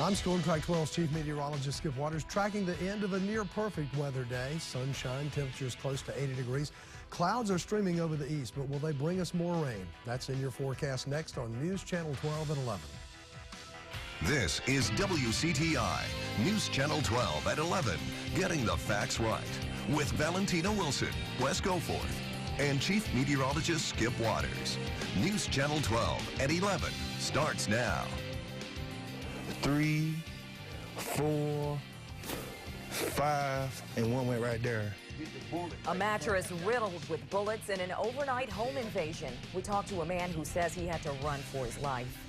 I'm Storm Track 12's Chief Meteorologist Skip Waters, tracking the end of a near-perfect weather day. Sunshine, temperatures close to 80 degrees. Clouds are streaming over the east, but will they bring us more rain? That's in your forecast next on News Channel 12 at 11. This is WCTI, News Channel 12 at 11, getting the facts right, with Valentina Wilson, Wes Goforth, and Chief Meteorologist Skip Waters. News Channel 12 at 11 starts now. 3, 4, 5, and one went right there. A mattress riddled with bullets in an overnight home invasion. We talked to a man who says he had to run for his life.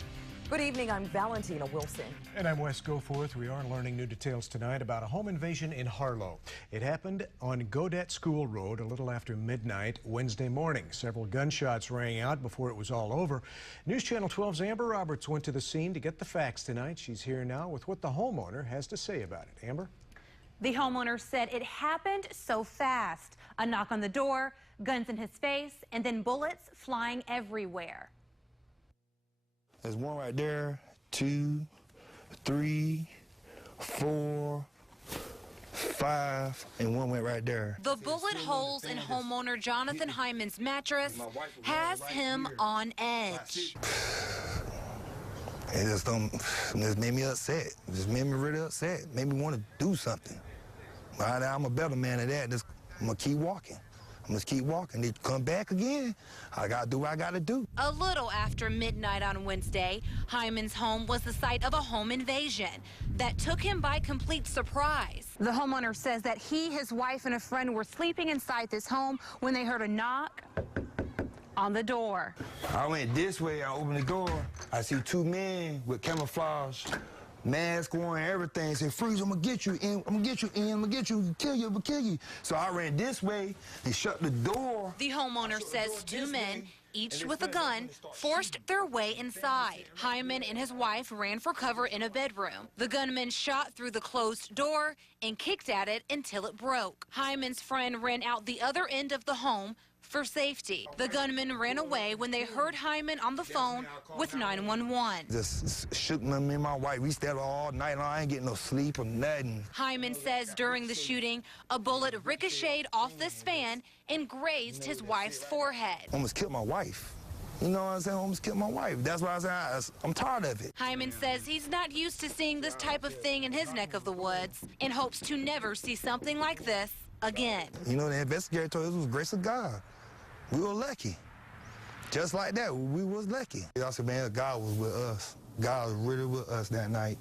Good evening, I'm Valentina Wilson. And I'm Wes Goforth. We are learning new details tonight about a home invasion in Harlow. It happened on Godet School Road a little after midnight Wednesday morning. Several gunshots rang out before it was all over. News Channel 12's Amber Roberts went to the scene to get the facts tonight. She's here now with what the homeowner has to say about it. Amber? The homeowner said it happened so fast. A knock on the door, guns in his face, and then bullets flying everywhere. There's one right there, 2, 3, 4, 5, and one went right there. The bullet holes in homeowner Jonathan Hyman's mattress has him on edge. It just made me upset. It just made me really upset. Made me want to do something. I'm a better man at that. I'm going to keep walking. I'm going to keep walking. They come back again. I got to do what I got to do. A little after midnight on Wednesday, Hyman's home was the site of a home invasion that took him by complete surprise. The homeowner says that he, his wife, and a friend were sleeping inside this home when they heard a knock on the door. I went this way. I opened the door. I see 2 men with camouflage, mask on, everything. Say, "Freeze, I'm gonna get you in. I'm gonna get you in. I'm gonna get you. Kill you. I'm gonna kill you." So I ran this way and shut the door. The homeowner says 2 men, each with a gun, forced their way inside. Hyman and his wife ran for cover in a bedroom. The gunman shot through the closed door and kicked at it until it broke. Hyman's friend ran out the other end of the home for safety. The gunman ran away when they heard Hyman on the phone with 911. Just shook me and my wife. We stayed all night long. I ain't getting no sleep or nothing. Hyman says during the shooting, a bullet ricocheted off this fan and grazed his wife's forehead. Almost killed my wife. You know what I'm saying? Almost killed my wife. That's why I say I'm tired of it. Hyman says he's not used to seeing this type of thing in his neck of the woods and hopes to never see something like this again. You know, the investigator told us it was the grace of God. We were lucky. Just like that, we was lucky. I said, man, God was with us. God was really with us that night.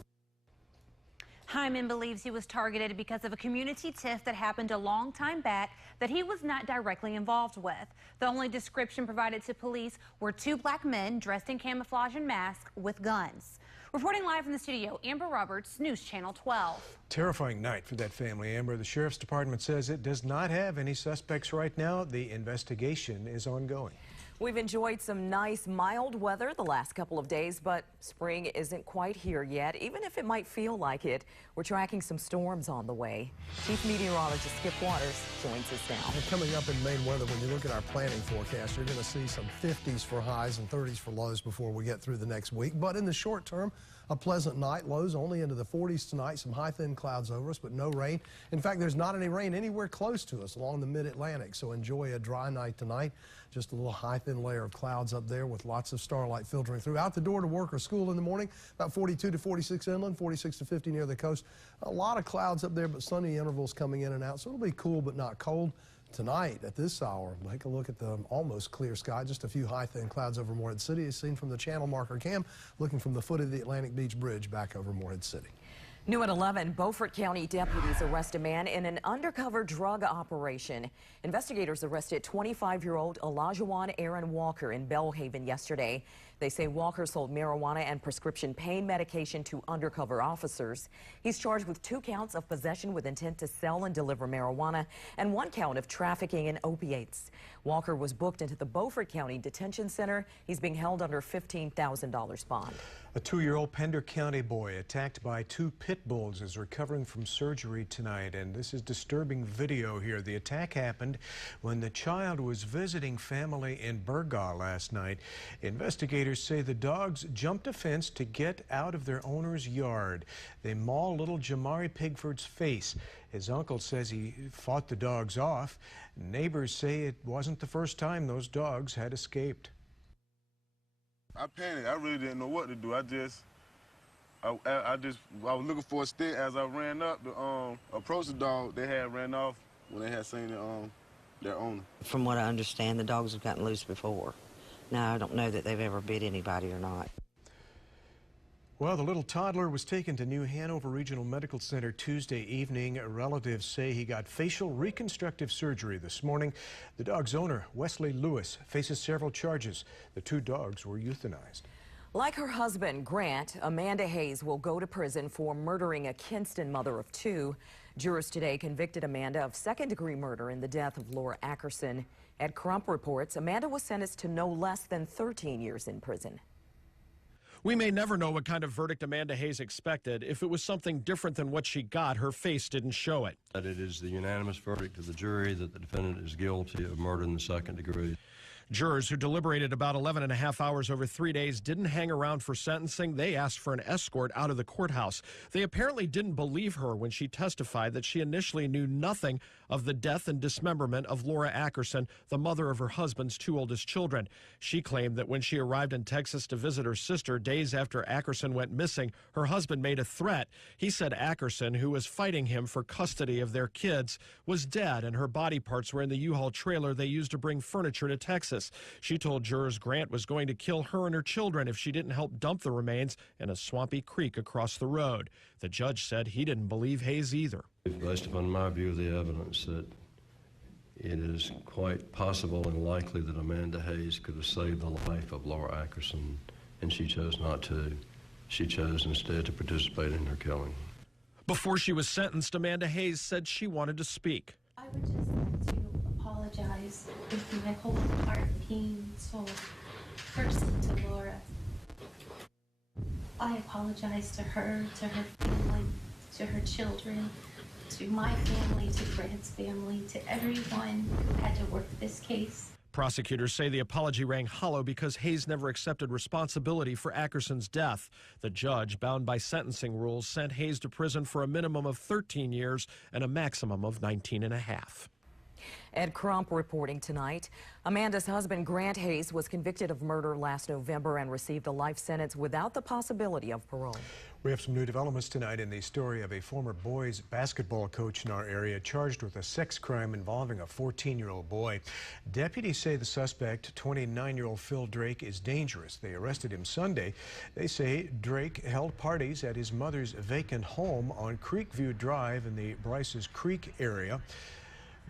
Hyman believes he was targeted because of a community tiff that happened a long time back that he was not directly involved with. The only description provided to police were 2 black men dressed in camouflage and masks with guns. Reporting live from the studio, Amber Roberts, News Channel 12. Terrifying night for that family, Amber. The Sheriff's Department says it does not have any suspects right now. The investigation is ongoing. We've enjoyed some nice, mild weather the last couple of days, but spring isn't quite here yet, even if it might feel like it. We're tracking some storms on the way. Chief Meteorologist Skip Waters joins us now. And coming up in Maine weather, when you look at our planning forecast, you're going to see some 50s for highs and 30s for lows before we get through the next week. But in the short term, a pleasant night. Lows only into the 40s tonight. Some high, thin clouds over us, but no rain. In fact, there's not any rain anywhere close to us along the mid-Atlantic, so enjoy a dry night tonight. Just a little high, thin layer of clouds up there with lots of starlight filtering through. Out the door to work or school in the morning, about 42 to 46 inland, 46 to 50 near the coast. A lot of clouds up there, but sunny intervals coming in and out, so it'll be cool but not cold. Tonight, at this hour, take a look at the almost clear sky. Just a few high, thin clouds over Morehead City, as seen from the channel marker cam, looking from the foot of the Atlantic Beach Bridge back over Morehead City. New at 11, Beaufort County deputies arrest a man in an undercover drug operation. Investigators arrested 25-year-old Olajuwon Aaron Walker in Belhaven yesterday. They say Walker sold marijuana and prescription pain medication to undercover officers. He's charged with 2 counts of possession with intent to sell and deliver marijuana and 1 count of trafficking in opiates. Walker was booked into the Beaufort County Detention Center. He's being held under $15,000 bond. A 2-year-old Pender County boy attacked by 2 pit bulls is recovering from surgery tonight, and this is disturbing video here. The attack happened when the child was visiting family in Burgaw last night. Investigators say the dogs jumped a fence to get out of their owner's yard. They maul little Jamari Pigford's face. His uncle says he fought the dogs off. Neighbors say it wasn't the first time those dogs had escaped. I panicked. I really didn't know what to do. I was looking for a stick as I ran up to approach the dog. They had ran off when they had seen their owner. From what I understand, the dogs have gotten loose before. Now, I don't know that they've ever bit anybody or not. Well, the little toddler was taken to New Hanover Regional Medical Center Tuesday evening. Relatives say he got facial reconstructive surgery this morning. The dog's owner, Wesley Lewis, faces several charges. The 2 dogs were euthanized. Like her husband, Grant, Amanda Hayes will go to prison for murdering a Kinston mother of 2. Jurors today convicted Amanda of second-degree murder in the death of Laura Ackerson. Ed Crump reports Amanda was sentenced to no less than 13 years in prison. We may never know what kind of verdict Amanda Hayes expected. If it was something different than what she got, her face didn't show it. It is the unanimous verdict of the jury that the defendant is guilty of murder in the second degree. Jurors who deliberated about 11.5 hours over 3 days didn't hang around for sentencing. They asked for an escort out of the courthouse. They apparently didn't believe her when she testified that she initially knew nothing of the death and dismemberment of Laura Ackerson, the mother of her husband's 2 oldest children. She claimed that when she arrived in Texas to visit her sister days after Ackerson went missing, her husband made a threat. He said Ackerson, who was fighting him for custody of their kids, was dead and her body parts were in the U-Haul trailer they used to bring furniture to Texas. She told jurors Grant was going to kill her and her children if she didn't help dump the remains in a swampy creek across the road. The judge said he didn't believe Hayes either. Based upon my view of the evidence, that it is quite possible and likely that Amanda Hayes could have saved the life of Laura Ackerson, and she chose not to. She chose instead to participate in her killing. Before she was sentenced, Amanda Hayes said she wanted to speak. I would just like to apologize with my whole heart, being so firstly to Laura. I apologize to her family, to her children, to my family, to Grant's family, to everyone who had to work this case. Prosecutors say the apology rang hollow because Hayes never accepted responsibility for Ackerson's death. The judge, bound by sentencing rules, sent Hayes to prison for a minimum of 13 years and a maximum of 19.5. Ed Crump reporting tonight. Amanda's husband, Grant Hayes, was convicted of murder last November and received a life sentence without the possibility of parole. We have some new developments tonight in the story of a former boys basketball coach in our area charged with a sex crime involving a 14-year-old boy. Deputies say the suspect, 29-year-old Phil Drake, is dangerous. They arrested him Sunday. They say Drake held parties at his mother's vacant home on Creekview Drive in the Bryce's Creek area.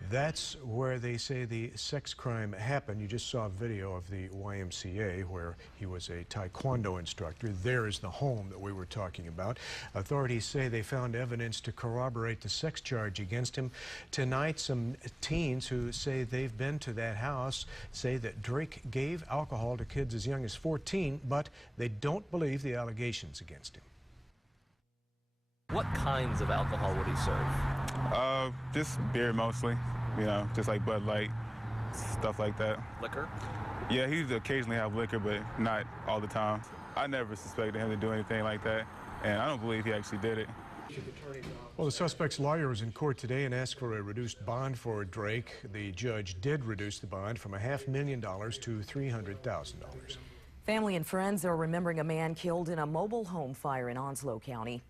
That's where they say the sex crime happened. You just saw a video of the YMCA where he was a taekwondo instructor. There is the home that we were talking about. Authorities say they found evidence to corroborate the sex charge against him. Tonight, some teens who say they've been to that house say that Drake gave alcohol to kids as young as 14, but they don't believe the allegations against him. What kinds of alcohol would he serve? Just beer mostly, you know, just like Bud Light, stuff like that. Liquor? Yeah, he'd occasionally have liquor, but not all the time. I never suspected him to do anything like that, and I don't believe he actually did it. Well, the suspect's lawyer was in court today and asked for a reduced bond for Drake. The judge did reduce the bond from $500,000 to $300,000. Family and friends are remembering a man killed in a mobile home fire in Onslow County.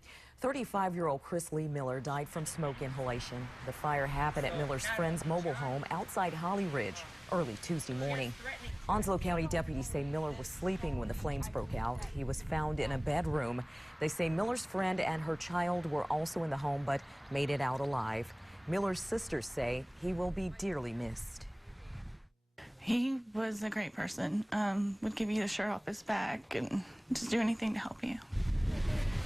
35-year-old Chris Lee Miller died from smoke inhalation. The fire happened at Miller's friend's mobile home outside Holly Ridge early Tuesday morning. Onslow County deputies say Miller was sleeping when the flames broke out. He was found in a bedroom. They say Miller's friend and her child were also in the home but made it out alive. Miller's sisters say he will be dearly missed. He was a great person, would give you the shirt off his back and just do anything to help you.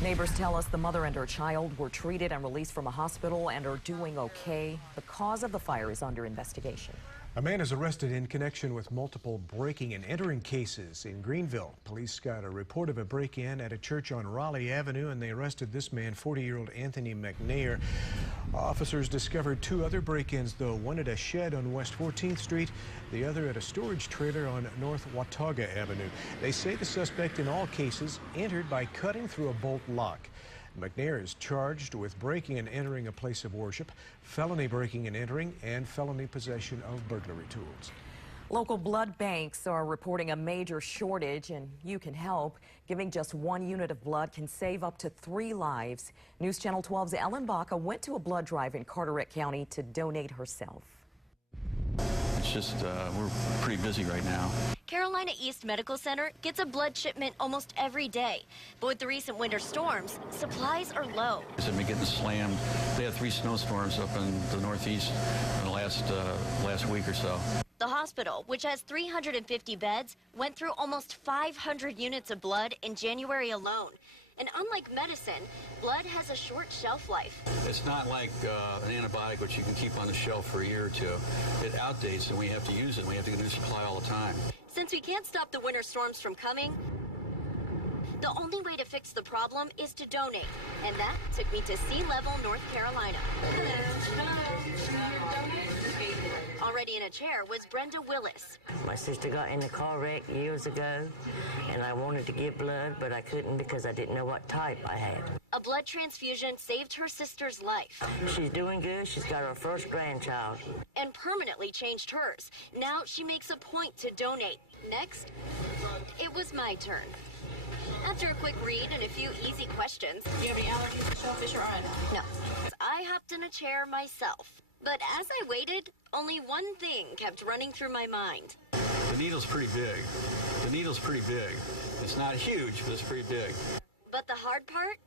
Neighbors tell us the mother and her child were treated and released from a hospital and are doing okay. The cause of the fire is under investigation. A man is arrested in connection with multiple breaking and entering cases in Greenville. Police got a report of a break-in at a church on Raleigh Avenue, and they arrested this man, 40-year-old Anthony McNair. Officers discovered two other break-ins, though, one at a shed on West 14th Street, the other at a storage trailer on North Watauga Avenue. They say the suspect in all cases entered by cutting through a bolt lock. McNair is charged with breaking and entering a place of worship, felony breaking and entering, and felony possession of burglary tools. Local blood banks are reporting a major shortage, and you can help. Giving just 1 unit of blood can save up to 3 lives. News Channel 12's Ellen Baca went to a blood drive in Carteret County to donate herself. It's just, we're pretty busy right now. Carolina East Medical Center gets a blood shipment almost every day. But with the recent winter storms, supplies are low. They've been getting slammed. They had 3 snowstorms up in the Northeast in the last week or so. The hospital, which has 350 beds, went through almost 500 units of blood in January alone. And unlike medicine, blood has a short shelf life. It's not like an antibiotic which you can keep on the shelf for a year or two. It outdates and we have to use it. We have to get a new supply all the time. Since we can't stop the winter storms from coming, the only way to fix the problem is to donate. And that took me to Sea Level, North Carolina. Already in a chair was Brenda Willis. My sister got in a car wreck years ago, and I wanted to give blood, but I couldn't because I didn't know what type I had. A blood transfusion saved her sister's life. She's doing good. She's got her first grandchild. And permanently changed hers. Now she makes a point to donate. Next, it was my turn. After a quick read and a few easy questions. Do you have any allergies to shellfish or iodine? No. I hopped in a chair myself. But as I waited, only one thing kept running through my mind. The needle's pretty big. The needle's pretty big. It's not huge, but it's pretty big. But the hard part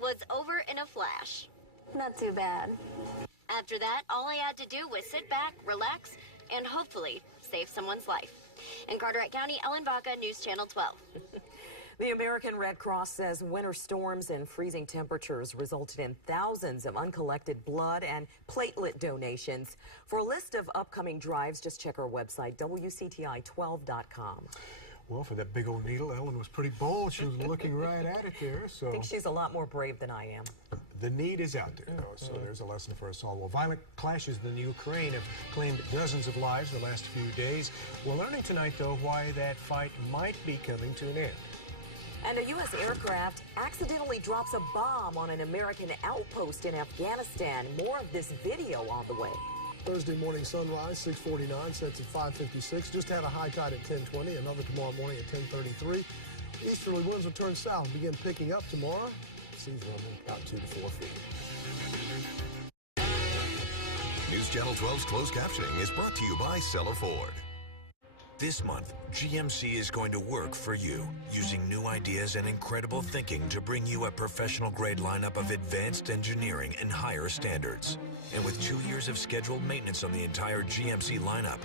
was over in a flash. Not too bad. After that, all I had to do was sit back, relax, and hopefully save someone's life. In Carteret County, Ellen Baca, News Channel 12. The American Red Cross says winter storms and freezing temperatures resulted in thousands of uncollected blood and platelet donations. For a list of upcoming drives, just check our website, WCTI12.com. Well, for that big old needle, Ellen was pretty bold. She was looking right at it there. So I think she's a lot more brave than I am. The need is out there, though, so there's a lesson for us all. Well, violent clashes in the Ukraine have claimed dozens of lives the last few days. We're learning tonight, though, why that fight might be coming to an end. And a U.S. aircraft accidentally drops a bomb on an American outpost in Afghanistan. More of this video on the way. Thursday morning sunrise, 6:49, sets at 5:56. Just had a high tide at 10:20, another tomorrow morning at 10:33. Easterly winds will turn south, begin picking up tomorrow. Seas running about 2 to 4 feet. News Channel 12's closed captioning is brought to you by Seller Ford. This month, GMC is going to work for you, using new ideas and incredible thinking to bring you a professional-grade lineup of advanced engineering and higher standards. And with 2 years of scheduled maintenance on the entire GMC lineup,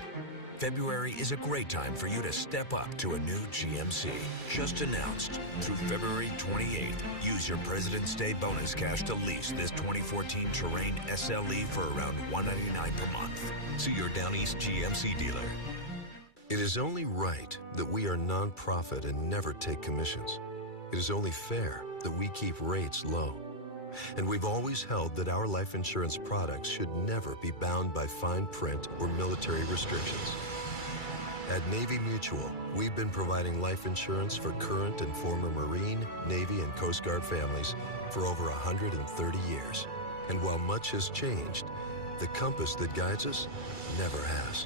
February is a great time for you to step up to a new GMC. Just announced, through February 28th, use your President's Day bonus cash to lease this 2014 Terrain SLE for around $199 per month. See your Down East GMC dealer. It is only right that we are non-profit and never take commissions. It is only fair that we keep rates low. And we've always held that our life insurance products should never be bound by fine print or military restrictions. At Navy Mutual, we've been providing life insurance for current and former Marine, Navy, and Coast Guard families for over 130 years. And while much has changed, the compass that guides us never has.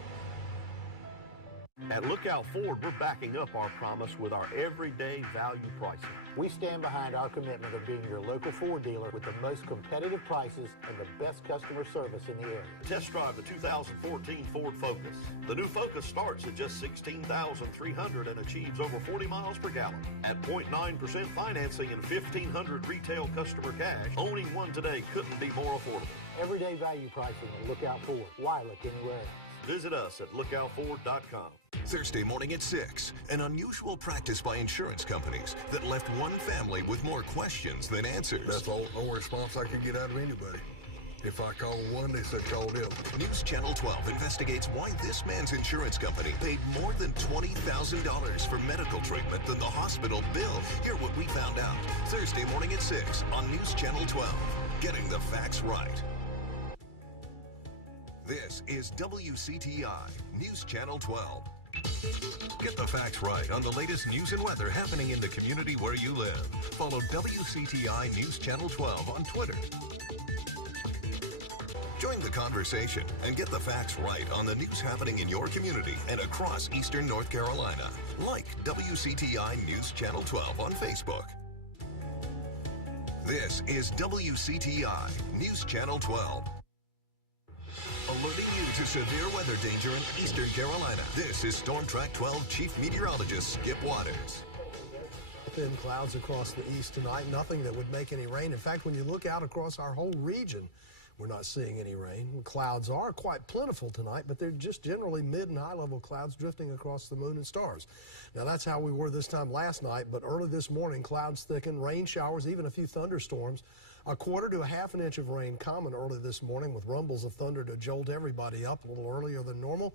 At Lookout Ford, we're backing up our promise with our everyday value pricing. We stand behind our commitment of being your local Ford dealer with the most competitive prices and the best customer service in the area. Test drive the 2014 Ford Focus. The new Focus starts at just $16,300 and achieves over 40 miles per gallon. At 0.9% financing and $1,500 retail customer cash, owning one today couldn't be more affordable. Everyday value pricing at Lookout Ford. Why look anywhere else? Visit us at lookoutford.com. Thursday morning at 6, an unusual practice by insurance companies that left one family with more questions than answers. That's the only response I could get out of anybody. If I call one, they said call them. News Channel 12 investigates why this man's insurance company paid more than $20,000 for medical treatment than the hospital billed. Hear what we found out Thursday morning at 6 on News Channel 12. Getting the facts right. This is WCTI News Channel 12. Get the facts right on the latest news and weather happening in the community where you live. Follow WCTI News Channel 12 on Twitter. Join the conversation and get the facts right on the news happening in your community and across Eastern North Carolina. Like WCTI News Channel 12 on Facebook. This is WCTI News Channel 12. Alerting you to severe weather danger in Eastern Carolina. This is Storm Track 12 Chief Meteorologist Skip Waters. Thin clouds across the east tonight. Nothing that would make any rain. In fact, when you look out across our whole region, we're not seeing any rain. Clouds are quite plentiful tonight, but they're just generally mid and high level clouds drifting across the moon and stars. Now, that's how we were this time last night, but early this morning, clouds thickened, rain showers, even a few thunderstorms. A quarter to a half an inch of rain common early this morning with rumbles of thunder to jolt everybody up a little earlier than normal.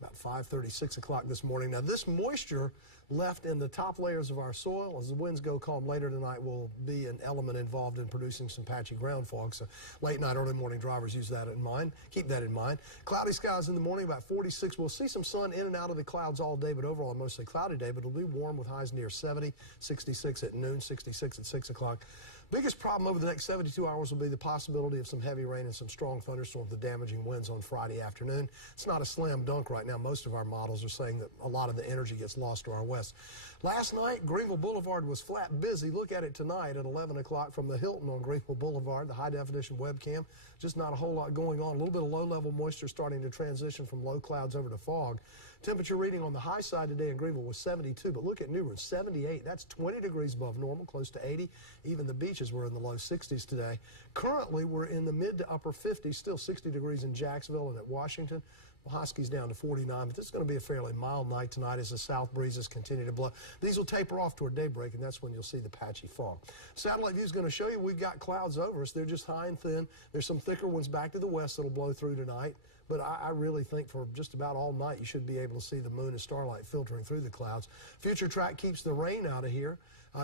About 5:30, 6 o'clock this morning. Now, this moisture left in the top layers of our soil, as the winds go calm later tonight, will be an element involved in producing some patchy ground fog. So late night, early morning drivers use that in mind. Keep that in mind. Cloudy skies in the morning, about 46. We'll see some sun in and out of the clouds all day, but overall a mostly cloudy day, but it'll be warm with highs near 70, 66 at noon, 66 at 6 o'clock. Biggest problem over the next 72 hours will be the possibility of some heavy rain and some strong thunderstorms with damaging winds on Friday afternoon. It's not a slam dunk right now. Most of our models are saying that a lot of the energy gets lost to our west. Last night, Greenville Boulevard was flat busy. Look at it tonight at 11 o'clock from the Hilton on Greenville Boulevard, the high-definition webcam. Just not a whole lot going on. A little bit of low-level moisture starting to transition from low clouds over to fog. Temperature reading on the high side today in Greenville was 72, but look at New Road, 78. That's 20 degrees above normal, close to 80. Even the beaches were in the low 60s today. Currently, we're in the mid to upper 50s, still 60 degrees in Jacksonville and at Washington. Hosky's down to 49, but this is going to be a fairly mild night tonight as the south breezes continue to blow. These will taper off toward daybreak, and that's when you'll see the patchy fog. Satellite view is going to show you we've got clouds over us. They're just high and thin. There's some thicker ones back to the west that'll blow through tonight, but I really think for just about all night you should be able to see the moon and starlight filtering through the clouds. Future track keeps the rain out of here.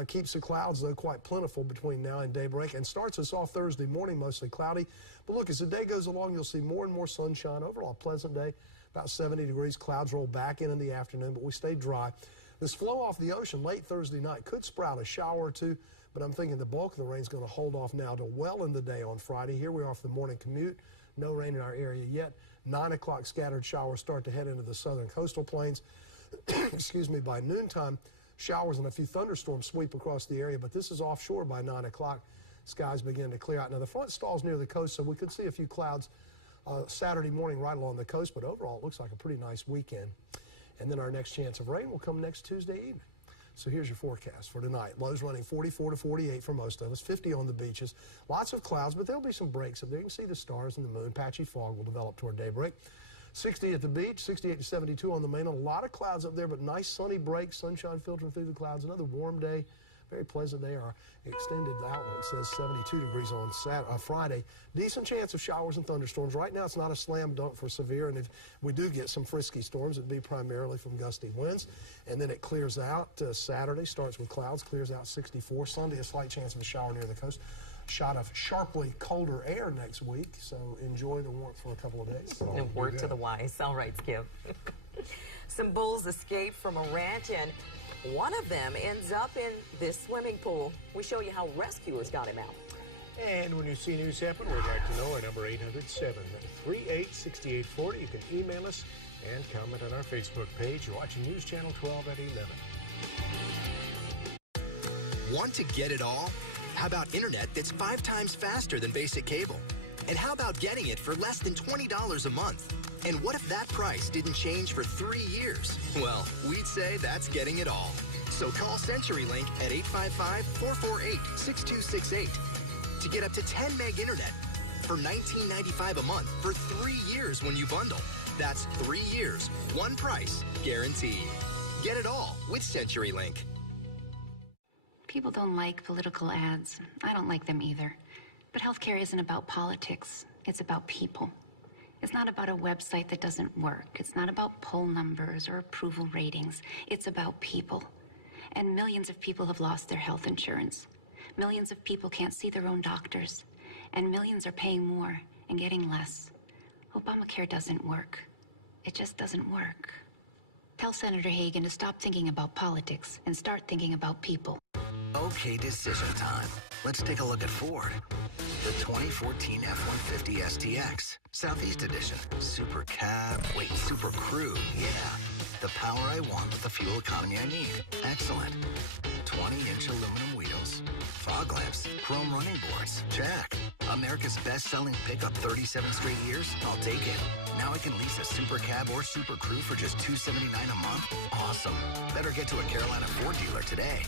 Keeps the clouds, though, quite plentiful between now and daybreak, and starts us off Thursday morning, mostly cloudy. But look, as the day goes along, you'll see more and more sunshine. Overall, a pleasant day, about 70 degrees. Clouds roll back in the afternoon, but we stay dry. This flow off the ocean late Thursday night could sprout a shower or two, but I'm thinking the bulk of the rain is going to hold off now to well in the day on Friday. Here we are for the morning commute. No rain in our area yet. 9 o'clock, scattered showers start to head into the southern coastal plains. Excuse me, by noontime, showers and a few thunderstorms sweep across the area, but this is offshore by 9 o'clock. Skies begin to clear out. Now, the front stalls near the coast, so we could see a few clouds Saturday morning right along the coast, but overall it looks like a pretty nice weekend. And then our next chance of rain will come next Tuesday evening. So here's your forecast for tonight. Lows running 44 to 48 for most of us, 50 on the beaches. Lots of clouds, but there'll be some breaks up there. You can see the stars and the moon. Patchy fog will develop toward daybreak. 60 at the beach, 68 to 72 on the mainland. A lot of clouds up there, but nice sunny breaks, sunshine filtering through the clouds. Another warm day, very pleasant day. Our extended outlook says 72 degrees on Friday. Decent chance of showers and thunderstorms. Right now, it's not a slam dunk for severe, and if we do get some frisky storms, it'd be primarily from gusty winds. And then it clears out. Saturday starts with clouds, clears out 64. Sunday, a slight chance of a shower near the coast. Shot of sharply colder air next week, so enjoy the warmth for a couple of days. And word to the wise. All right, Skip. Some bulls escaped from a ranch, and one of them ends up in this swimming pool. We show you how rescuers got him out. And when you see news happen, we'd like to know our number 800-738-6840. You can email us and comment on our Facebook page. You're watching News Channel 12 at 11. Want to get it all? How about internet that's 5 times faster than basic cable? And how about getting it for less than $20 a month? And what if that price didn't change for 3 years? Well, we'd say that's getting it all. So call CenturyLink at 855-448-6268 to get up to 10 meg internet for $19.95 a month for 3 years when you bundle. That's 3 years, one price, guaranteed. Get it all with CenturyLink. People don't like political ads. I don't like them either. But healthcare isn't about politics. It's about people. It's not about a website that doesn't work. It's not about poll numbers or approval ratings. It's about people. And millions of people have lost their health insurance. Millions of people can't see their own doctors. And millions are paying more and getting less. Obamacare doesn't work. It just doesn't work. Tell Senator Hagan to stop thinking about politics and start thinking about people. Okay, decision time. Let's take a look at Ford. The 2014 F-150 STX, Southeast Edition. Super cab, wait, Super Crew, yeah. The power I want with the fuel economy I need. Excellent. 20-inch aluminum wheels. Fog lamps, chrome running boards, check. America's best-selling pickup 37 straight years? I'll take it. Now I can lease a Super Cab or Super Crew for just $279 a month? Awesome. Better get to a Carolina Ford dealer today.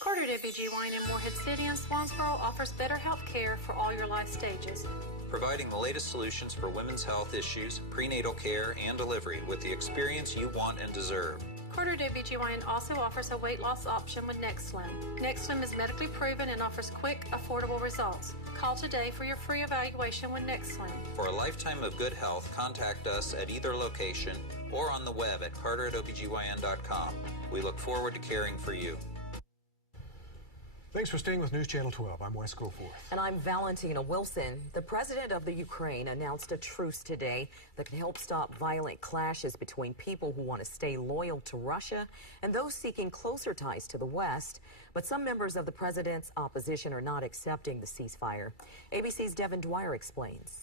Carter WGYN in Morehead City and Swansboro offers better health care for all your life stages. Providing the latest solutions for women's health issues, prenatal care, and delivery with the experience you want and deserve. Carter WGYN also offers a weight loss option with NextSlim. NextSlim is medically proven and offers quick, affordable results. Call today for your free evaluation with NextSlim. For a lifetime of good health, contact us at either location or on the web at carter@obgyn.com. We look forward to caring for you. Thanks for staying with News Channel 12. I'm Wes Goforth. And I'm Valentina Wilson. The president of the Ukraine announced a truce today that can help stop violent clashes between people who want to stay loyal to Russia and those seeking closer ties to the West. But some members of the president's opposition are not accepting the ceasefire. ABC's Devin Dwyer explains.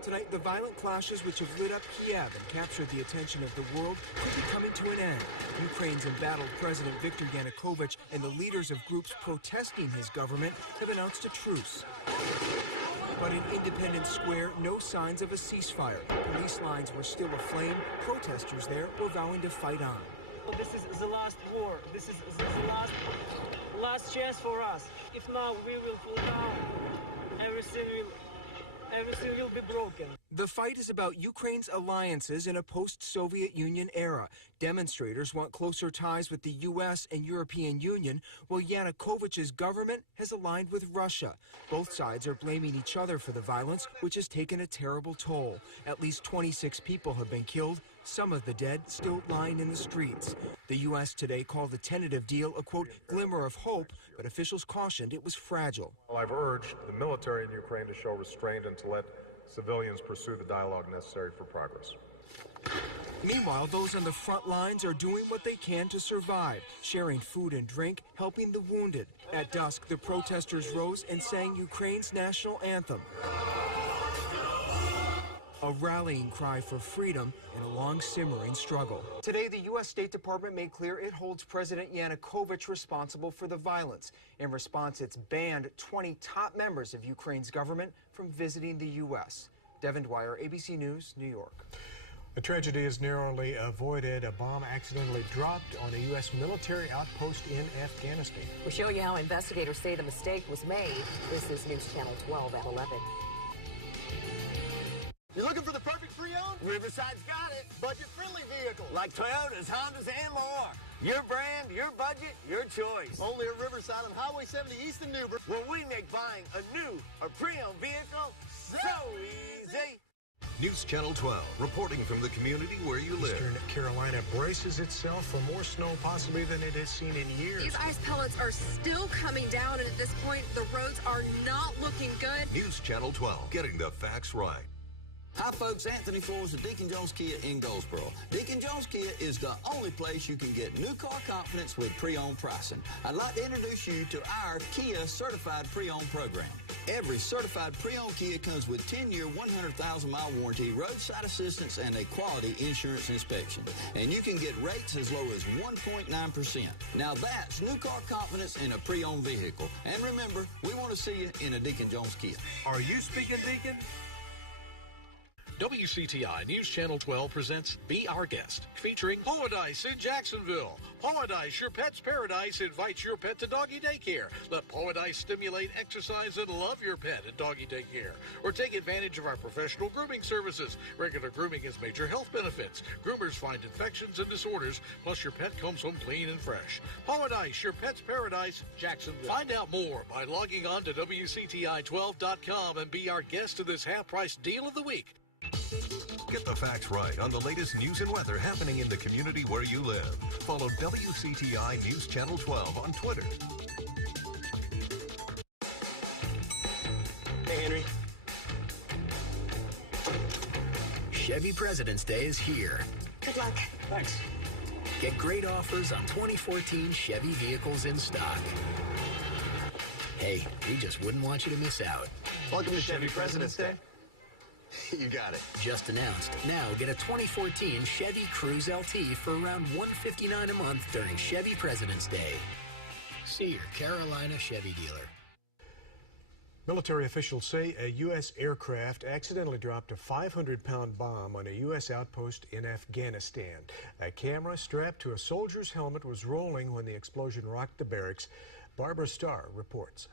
Tonight, the violent clashes which have lit up Kiev and captured the attention of the world could be coming to an end. Ukraine's embattled President Viktor Yanukovych and the leaders of groups protesting his government have announced a truce. But in Independence Square, no signs of a ceasefire. Police lines were still aflame. Protesters there were vowing to fight on. This is the last war. This is the last chance for us. If not, we will fall down. Everything will be broken. The fight is about Ukraine's alliances in a post-Soviet Union era. Demonstrators want closer ties with the U.S. and European Union, while Yanukovych's government has aligned with Russia. Both sides are blaming each other for the violence, which has taken a terrible toll. At least 26 people have been killed, some of the dead still lying in the streets. The U.S. today called the tentative deal a, quote, glimmer of hope, but officials cautioned it was fragile. Well, I've urged the military in Ukraine to show restraint and to let civilians pursue the dialogue necessary for progress. Meanwhile, those on the front lines are doing what they can to survive, sharing food and drink, helping the wounded. At dusk, the protesters rose and sang Ukraine's national anthem, a rallying cry for freedom in a long simmering struggle. Today, the U.S. State Department made clear it holds President Yanukovych responsible for the violence. In response, it's banned 20 top members of Ukraine's government from visiting the U.S. Devin Dwyer, ABC News, New York. A tragedy is narrowly avoided. A bomb accidentally dropped on a U.S. military outpost in Afghanistan. We show you how investigators say the mistake was made. This is News Channel 12 at 11. You're looking for the perfect pre-owned? Riverside's got it. Budget-friendly vehicles. Like Toyotas, Hondas, and more. Your brand, your budget, your choice. Only at Riverside on Highway 70 East in Newburgh, where we make buying a new or pre-owned vehicle so easy. News Channel 12, reporting from the community where you live. Eastern Carolina braces itself for more snow possibly than it has seen in years. These ice pellets are still coming down, and at this point, the roads are not looking good. News Channel 12, getting the facts right. Hi folks, Anthony Flores of Deacon Jones Kia in Goldsboro. Deacon Jones Kia is the only place you can get new car confidence with pre-owned pricing. I'd like to introduce you to our Kia Certified Pre-Owned program. Every certified pre-owned Kia comes with 10-year, 100,000-mile warranty, roadside assistance, and a quality insurance inspection. And you can get rates as low as 1.9%. Now that's new car confidence in a pre-owned vehicle. And remember, we want to see you in a Deacon Jones Kia. Are you speaking, Deacon? WCTI News Channel 12 presents Be Our Guest, featuring Paradise in Jacksonville. Paradise, your pet's paradise, invites your pet to doggy daycare. Let Paradise stimulate, exercise, and love your pet at doggy daycare. Or take advantage of our professional grooming services. Regular grooming has major health benefits. Groomers find infections and disorders, plus your pet comes home clean and fresh. Paradise, your pet's paradise, Jacksonville. Find out more by logging on to WCTI12.com and be our guest of this half-price deal of the week. Get the facts right on the latest news and weather happening in the community where you live. Follow WCTI News Channel 12 on Twitter. Hey, Henry. Chevy President's Day is here. Good luck. Thanks. Get great offers on 2014 Chevy vehicles in stock. Hey, we just wouldn't want you to miss out. Welcome to Chevy President's Day. You got it. Just announced. Now get a 2014 Chevy Cruze LT for around $159 a month during Chevy President's Day. See your Carolina Chevy dealer. Military officials say a U.S. aircraft accidentally dropped a 500-pound bomb on a U.S. outpost in Afghanistan. A camera strapped to a soldier's helmet was rolling when the explosion rocked the barracks. Barbara Starr reports.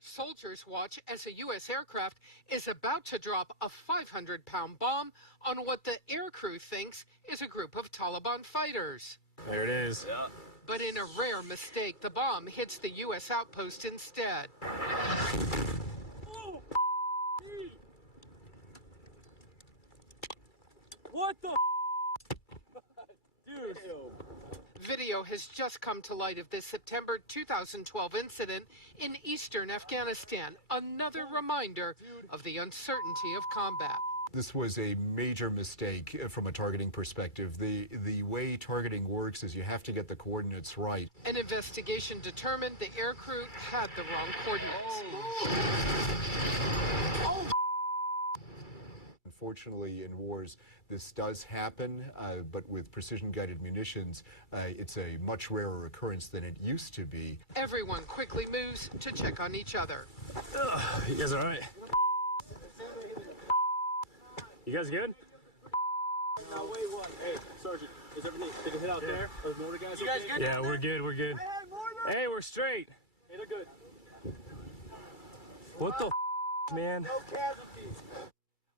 Soldiers watch as a U.S. aircraft is about to drop a 500-pound bomb on what the aircrew thinks is a group of Taliban fighters. There it is. Yeah. But in a rare mistake, the bomb hits the U.S. outpost instead. Oh, what the dude? Video has just come to light of this September 2012 incident in eastern Afghanistan. Another reminder of the uncertainty of combat. This was a major mistake from a targeting perspective. The way targeting works is you have to get the coordinates right. An investigation determined the aircrew had the wrong coordinates. Unfortunately, in wars, this does happen, but with precision-guided munitions, it's a much rarer occurrence than it used to be. Everyone quickly moves to check on each other. You guys all right? You guys good? Now wait, what? Hey, Sergeant, is everything? Did it hit out there? Are the mortar guys okay? Good? Yeah, we're good. We're good. Hey, we're straight. Hey, they're good. What the man? No casualties.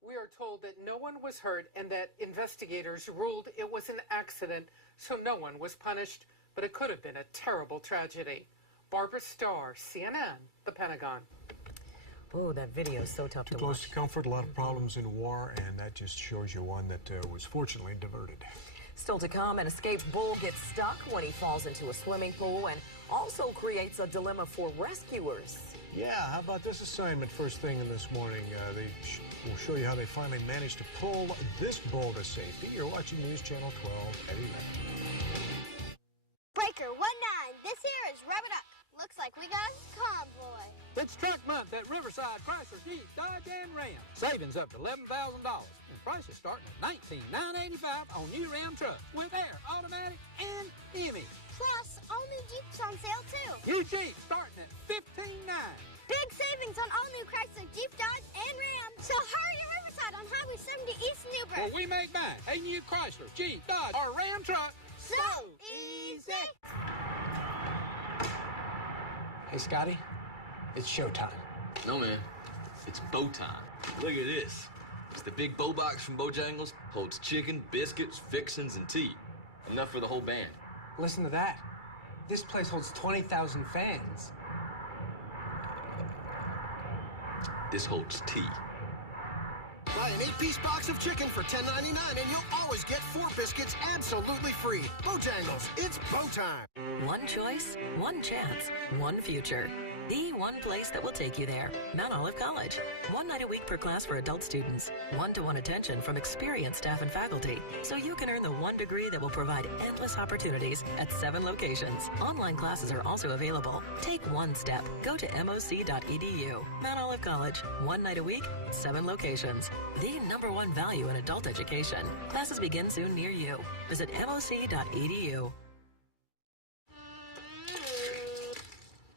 We are told that no one was hurt and that investigators ruled it was an accident, so no one was punished, but it could have been a terrible tragedy. Barbara Starr, CNN, The Pentagon. Oh, that video is so tough to watch. Too close to comfort, a lot of problems in war, and that just shows you one that was fortunately diverted. Still to come, an escaped bull gets stuck when he falls into a swimming pool and also creates a dilemma for rescuers. Yeah, how about this assignment first thing in this morning? We'll show you how they finally managed to pull this bull to safety. You're watching News Channel 12 at 11. Breaker 19, this here is Rub It Up. Looks like we got a convoy. It's truck month at Riverside Chrysler, Jeep, Dodge, and Ram. Savings up to $11,000. And prices starting at $19,985 on new Ram trucks with air, automatic, and EMI. Plus, all new Jeeps on sale, too. New Jeep starting at $15,900. Big savings on all new Chrysler, Jeep, Dodge, and Ram. So hurry to Riverside on Highway 70 East Newburgh. Where we make mine a new Chrysler, Jeep, Dodge, or Ram truck so easy. Hey, Scotty, it's showtime. No, man. It's bow time. Look at this. It's the big bow box from Bojangles. Holds chicken, biscuits, fixins, and tea. Enough for the whole band. Listen to that. This place holds 20,000 fans. This holds tea. Buy an 8-piece box of chicken for $10.99 and you'll always get 4 biscuits absolutely free. Bojangles, it's bow time. One choice, one chance, one future. The one place that will take you there. Mount Olive College. 1 night a week per class for adult students. One-to-one attention from experienced staff and faculty. So you can earn the 1 degree that will provide endless opportunities at 7 locations. Online classes are also available. Take one step. Go to moc.edu. Mount Olive College. 1 night a week, 7 locations. The #1 value in adult education. Classes begin soon near you. Visit moc.edu.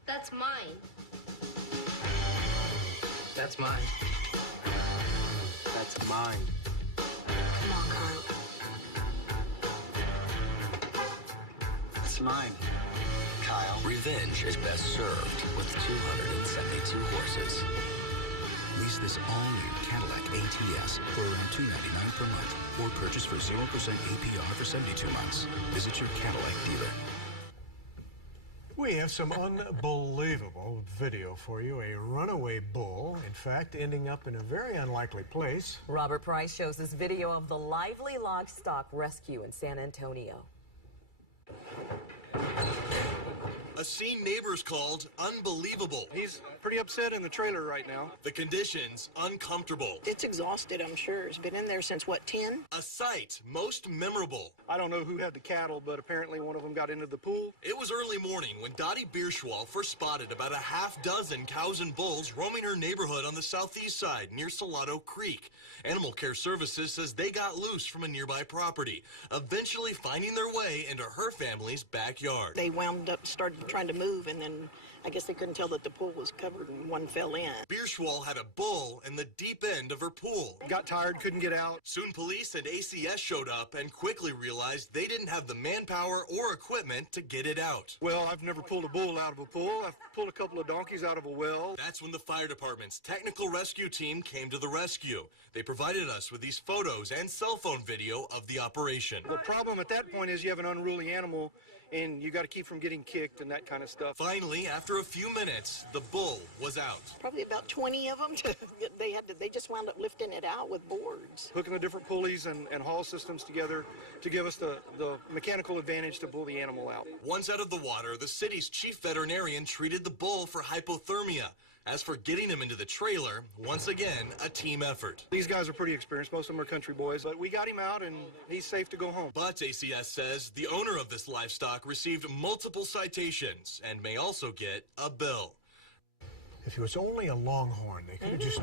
That's mine. That's mine. It's mine. Come on, Kyle. It's mine. Kyle, revenge is best served with 272 horses. Lease this all-new Cadillac ATS for around $299 per month, or purchase for 0% APR for 72 months. Visit your Cadillac dealer. We have some unbelievable video for you. A runaway bull, in fact, ending up in a very unlikely place. Robert Price shows this video of the lively livestock rescue in San Antonio. A scene neighbors called unbelievable. He's pretty upset in the trailer right now. The conditions uncomfortable. It's exhausted, I'm sure. It's been in there since, what, 10? A sight most memorable. I don't know who had the cattle, but apparently one of them got into the pool. It was early morning when Dottie Bierschwal first spotted about a half dozen cows and bulls roaming her neighborhood on the southeast side near Salado Creek. Animal Care Services says they got loose from a nearby property, eventually finding their way into her family's backyard. They wound up, started trying to move, and then I guess they couldn't tell that the pool was covered and one fell in. Bierschwal had a bull in the deep end of her pool. Got tired, couldn't get out. Soon police and ACS showed up and quickly realized they didn't have the manpower or equipment to get it out. Well, I've never pulled a bull out of a pool. I've pulled a couple of donkeys out of a well. That's when the fire department's technical rescue team came to the rescue. They provided us with these photos and cell phone video of the operation. The problem at that point is you have an unruly animal and you got to keep from getting kicked and that kind of stuff. Finally, after a few minutes, the bull was out. Probably about 20 of them. They just wound up lifting it out with boards. Hooking the different pulleys and haul systems together to give us the mechanical advantage to pull the animal out. Once out of the water, the city's chief veterinarian treated the bull for hypothermia. As for getting him into the trailer, once again, a team effort. These guys are pretty experienced. Most of them are country boys, but we got him out and he's safe to go home. But ACS says the owner of this livestock received multiple citations and may also get a bill. If he was only a longhorn, they could have just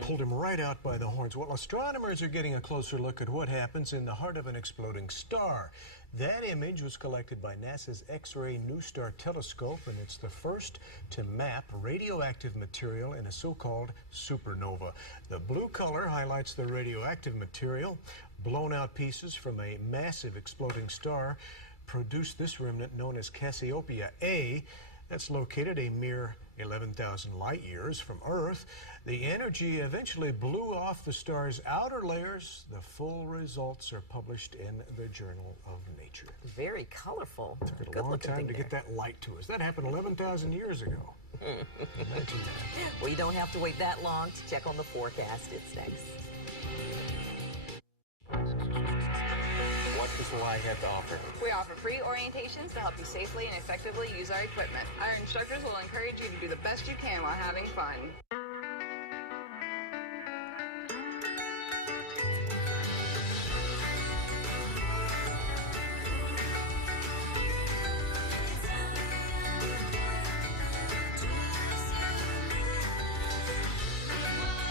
pulled him right out by the horns. Well, astronomers are getting a closer look at what happens in the heart of an exploding star. That image was collected by NASA's X-ray NuSTAR telescope, and it's the first to map radioactive material in a so-called supernova. The blue color highlights the radioactive material. Blown out pieces from a massive exploding star produced this remnant known as Cassiopeia A. That's located a mere 11,000 light years from Earth. The energy eventually blew off the star's outer layers. The full results are published in the Journal of Nature. Very colorful. It took it a long time to get that light to us. That happened 11,000 years ago. Imagine that. Well, you don't have to wait that long to check on the forecast. It's next. What does Y have to offer? We offer free orientations to help you safely and effectively use our equipment. Our instructors will encourage you to do the best you can while having fun.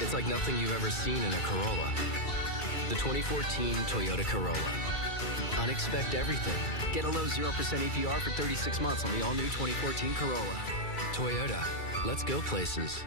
It's like nothing you've ever seen in a Corolla. The 2014 Toyota Corolla. Unexpect everything. Get a low 0% APR for 36 months on the all-new 2014 Corolla. Toyota. Let's go places.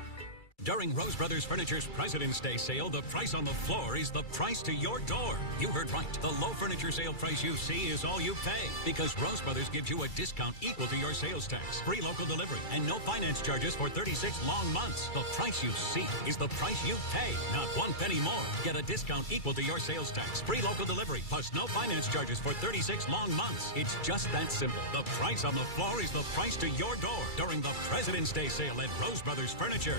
During Rose Brothers Furniture's President's Day sale, the price on the floor is the price to your door. You heard right. The low furniture sale price you see is all you pay, because Rose Brothers gives you a discount equal to your sales tax, free local delivery, and no finance charges for 36 long months. The price you see is the price you pay, not 1 penny more. Get a discount equal to your sales tax, free local delivery, plus no finance charges for 36 long months. It's just that simple. The price on the floor is the price to your door during the President's Day sale at Rose Brothers Furniture.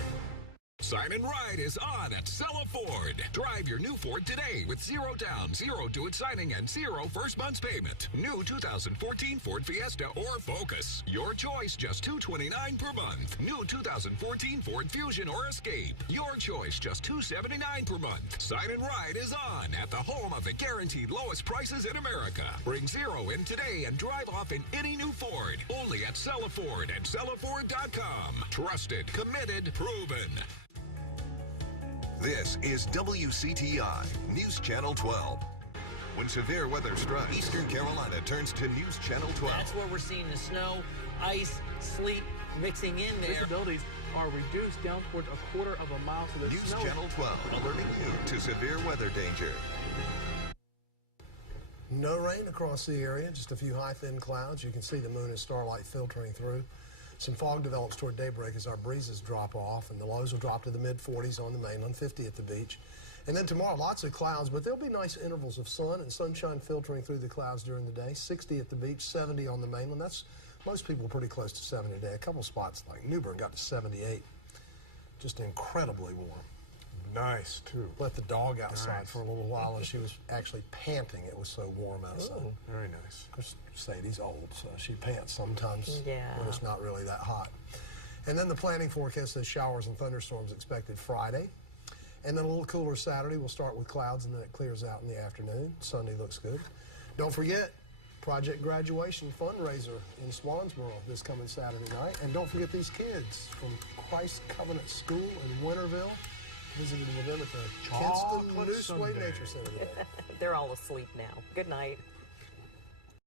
Sign and Ride is on at Sella Ford. Drive your new Ford today with 0 down, 0 do it signing, and 0 first month's payment. New 2014 Ford Fiesta or Focus. Your choice, just $229 per month. New 2014 Ford Fusion or Escape. Your choice, just $279 per month. Sign and Ride is on at the home of the guaranteed lowest prices in America. Bring 0 in today and drive off in any new Ford. Only at Sella Ford and SellaFord.com. Trusted, committed, proven. This is WCTI News Channel 12. When severe weather strikes, Eastern Carolina turns to News Channel 12. That's where we're seeing the snow, ice, sleet mixing in there. Visibilities are reduced down towards 1/4 of a mile, so the News snow. Channel 12, alerting you to severe weather danger. No rain across the area, just a few high, thin clouds. You can see the moon and starlight filtering through. Some fog develops toward daybreak as our breezes drop off, and the lows will drop to the mid-40s on the mainland, 50 at the beach. And then tomorrow, lots of clouds, but there'll be nice intervals of sun and sunshine filtering through the clouds during the day. 60 at the beach, 70 on the mainland. That's most people pretty close to 70 today. A couple spots like New Bern got to 78. Just incredibly warm. Nice, too. Let the dog outside for a little while, and she was actually panting. It was so warm outside. Oh, very nice. Of course, Sadie's old, so she pants sometimes Yeah. when it's not really that hot. And then the planning forecast says showers and thunderstorms expected Friday. And then a little cooler Saturday. We'll start with clouds, and then it clears out in the afternoon. Sunday looks good. Don't forget, Project Graduation fundraiser in Swansboro this coming Saturday night. And don't forget these kids from Christ Covenant School in Winterville. Visited with them at the Kinston Chocolate Newsway Sundae. Nature Center today. They're all asleep now. Good night.